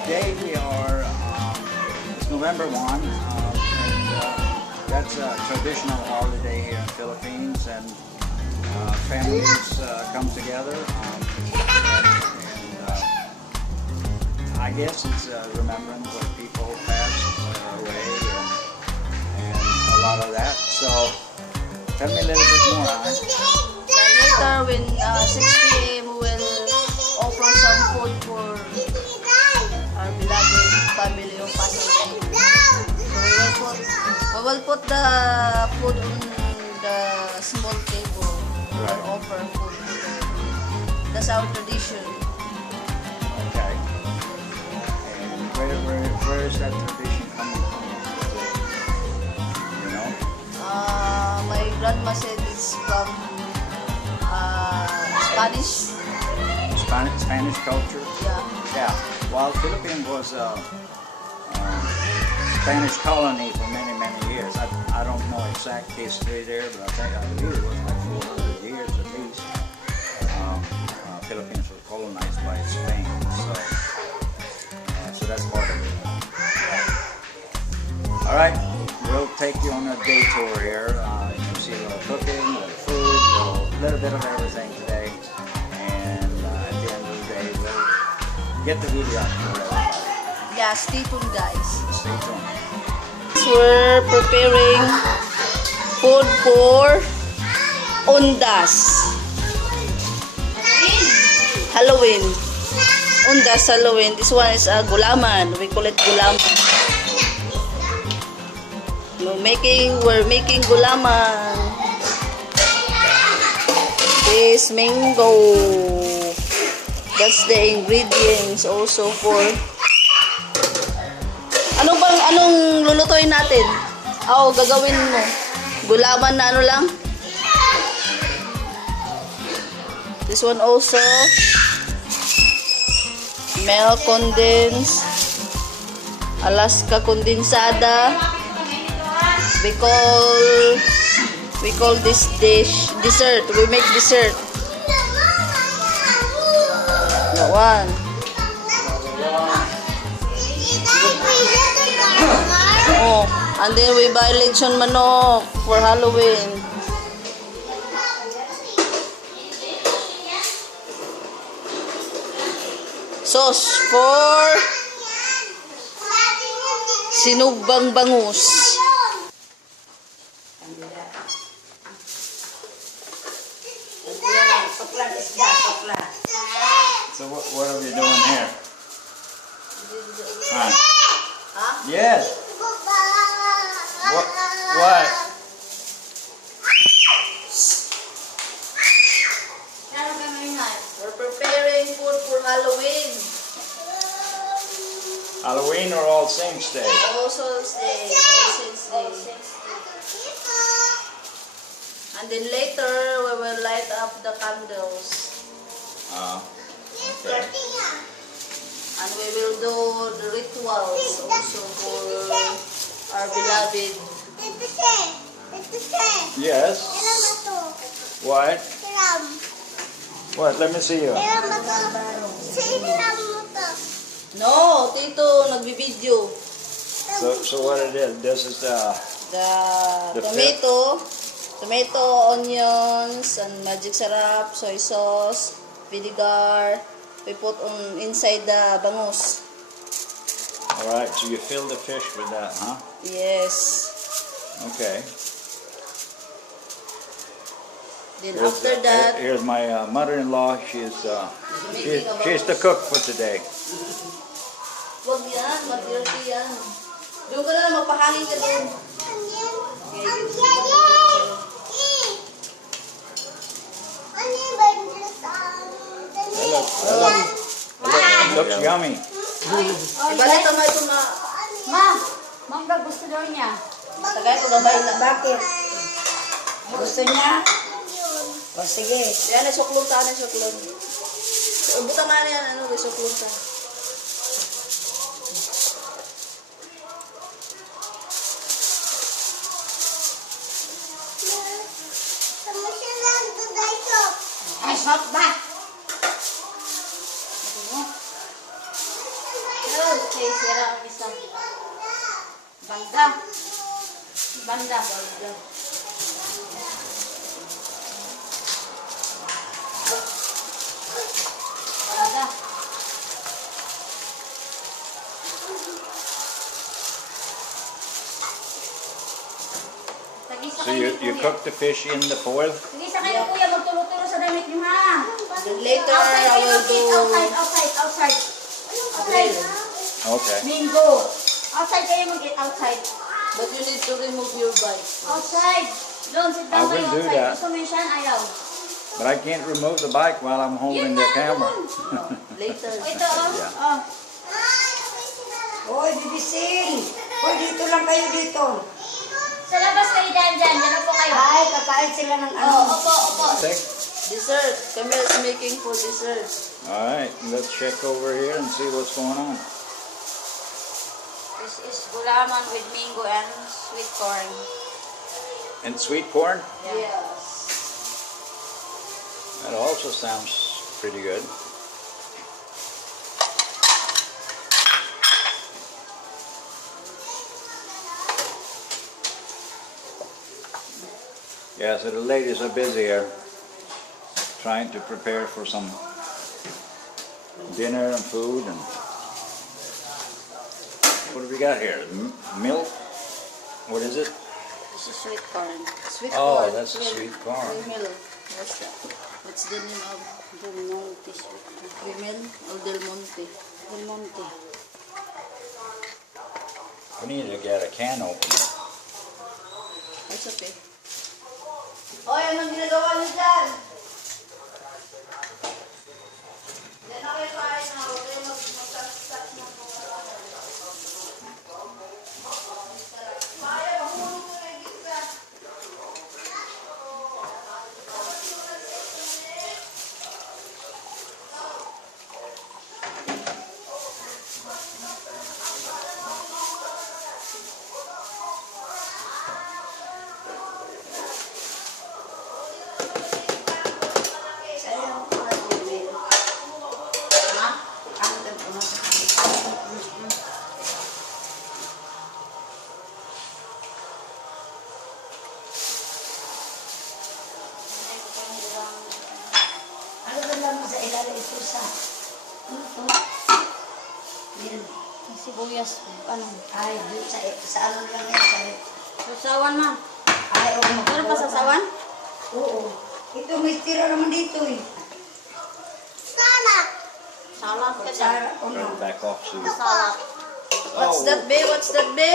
today we are, it's November 1, and that's a traditional holiday here in the Philippines, and families come together, I guess it's a remembrance of people who passed away and a lot of that. So tell me a little bit more, Later, when 6 p.m. we will offer some food for our beloved family who passed away. So we will put the food on the small table. We will offer food to them. That's our tradition. Okay. And where is that tradition coming from? You know? My grandma said it's from Spanish culture? Yeah. Yeah. Well, Philippines was a Spanish colony for many, many years. I don't know exact history there, but I believe it was like 400 years at least. Philippines was colonized by Spain, so that's part of it. All right, we'll take you on a day tour here. You can see a little cooking, a little food, a little bit of everything today. And at the end of the day, we'll get the video out for everybody. Yeah, stay tuned, guys. Stay tuned. We're preparing food for Undas. Halloween. Undas Halloween. This one is a gulaman. We call it gulaman. We're making gulaman. This mango. That's the ingredients also for. Anong lulutuin natin? Gagawin mo. Gulaman na ano lang. This one also. Milk condensed. Alaska condensada. We call this dish dessert. We make dessert. That one. And then we buy lechon manok for Halloween. Sauce for sinugbang bangus. So what are we doing here? Huh? Yes. What? We're preparing food for Halloween. Halloween or All Saints Day? All Souls Day. All Saints Day. And then later we will light up the candles. Okay. And we will do the rituals also for our beloved. Yes. What? What? Let me see you. No, Tito, nagbibideo. So what it is? This is The tomato, onions, and magic syrup, soy sauce, vinegar. We put on inside the bangus. All right. So you fill the fish with that, huh? Yes. Okay. Then after that, here's my mother-in-law. She's the cook for today. wag yan, mag-dirty yan. Doon ka na lang, magpahangin ka doon. Looks yummy. Ibalita mo ito na. Mangga gusto daw niya. Tagay ko gabay na. Bakit? Gusto niya? O sige. Yan, suklong ta, suklong. Buta man yan, suklong ta. Ay, hot ba? Okay, sira ang isa. Banda. Banda. Banda. Banda. So you cook the fish in the foil? Tigisa kayo kuya, magtulo-tulo sa damit niyo ha. Then later, I will do... Outside. Okay. Bingo. Outside kayo mag-eat outside. But you need to remove your bike. Outside. Don't sit I down will kayo do outside. that. Gusto mo yun siya? Ayaw. But I can't remove the bike while I'm holding the camera. Later. O ito oh. Yeah. Oh. Hoy, bibisin! Hoy, dito lang kayo dito. Sa labas kayo dyan. Dyan po kayo. Ay, kakain sila ng ano. Oh, opo. Take. Dessert. Camille's making for dessert. All right, let's check over here and see what's going on. This is gulaman with mango and sweet corn. And sweet corn? Yes. That also sounds pretty good. Yeah, so the ladies are busy here trying to prepare for some dinner and food. And what do we got here? Milk? What is it? This is sweet corn. Sweet Oh, corn. that's a sweet corn. Remel. What's that? What's the name of Del Monte sweet corn. Remel or Del Monte? Del Monte. We need to get a can opener. It's okay. Oy, anong ginagawa niyo dyan? Diyan na kayo kain na. Huwag kayo mag-touch na po. Maya, mahulog ko na yung gisa. Sayang pala din. Ha? Ang dagpo na sa Ano ba naman sa ilalim ito sa... Ano to? Yan. Sibuyas. Ano? Ay, doon sa ano lang yan. Sasawan, ma'am. Ay, oo. Meron pa sasawan? Oo. Ito, may tira naman dito eh. Salad ka dyan. Sara, Turn ano? it back off, Sue. Salad. What's Oh. that, be? What's that, be?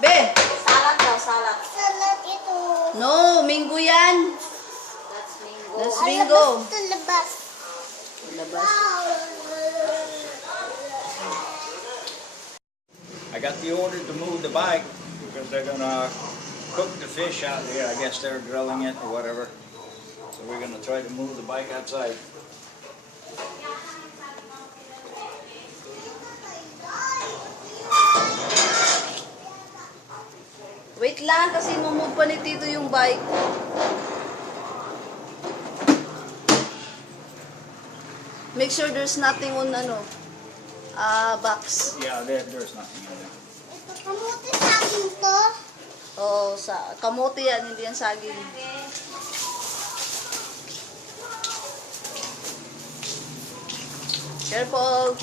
Be? Salad daw, salad. No, minggo yan. That's mango. That's bingo. Labas. Labas. I got the order to move the bike because they're gonna cook the fish out here. I guess they're grilling it or whatever. So we're gonna try to move the bike outside. Wait lang kasi mamove pa ni Tito yung bike. Make sure there's nothing on box. Yeah, there's nothing in there. Kamuti sa akin to. O, sa kamote yan, hindi yan saging. Careful.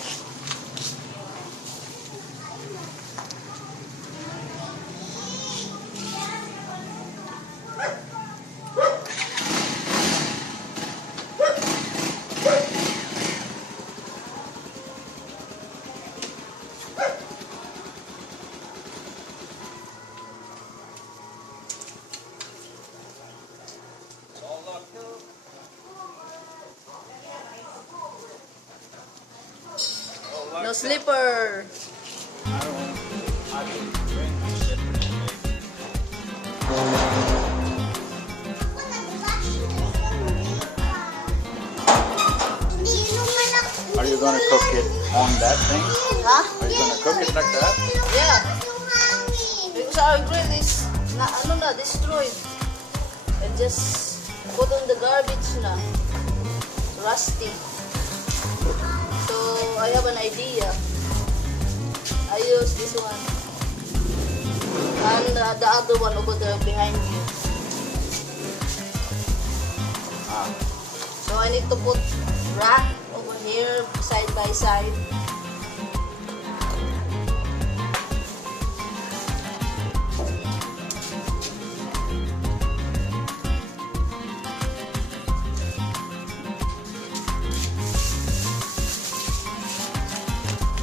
It's all locked up. All locked No up. slipper. I should bring my slippers today. Hindi naman ako. Are you gonna cook it on that thing? Huh? Are you gonna cook it like that? Yeah. Yung hangin. Because our grill is destroyed. And just put on the garbage na. It's rusty. So I have an idea. use this one. And the other one over there behind you. So I need to put rack over here side by side.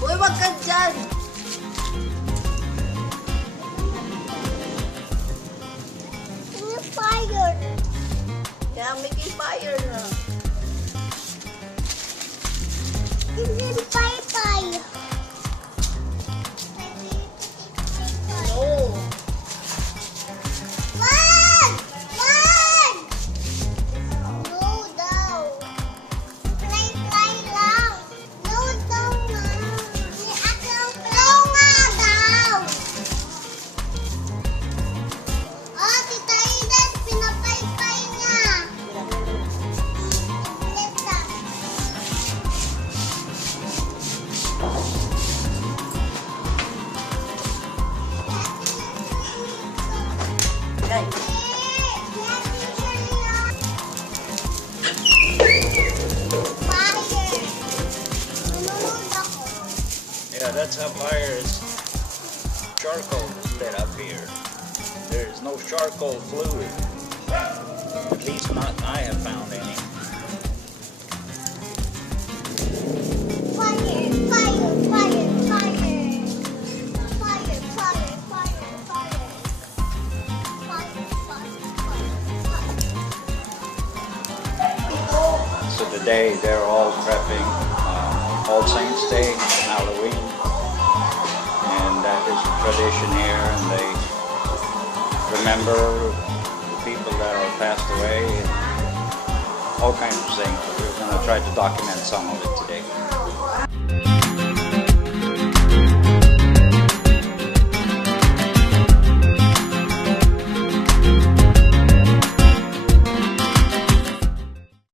Uy, wag ka dyan! Ano fire? Kaya making fire na. Hindi pay-pay. No. Wag! Wag! No daw. Fly lang. No daw nga. Ni akong no nga daw. Oh, Tita Eden, pinapay-pay niya. Leta. Yan. Yeah, that's how fire is. Charcoal is lit up here. There is no charcoal fluid. At least not I have found any. So today they're all prepping All Saints Day, Halloween, and that is a tradition here, and they remember the people that have passed away, and all kinds of things. But we're going to try to document some of it today.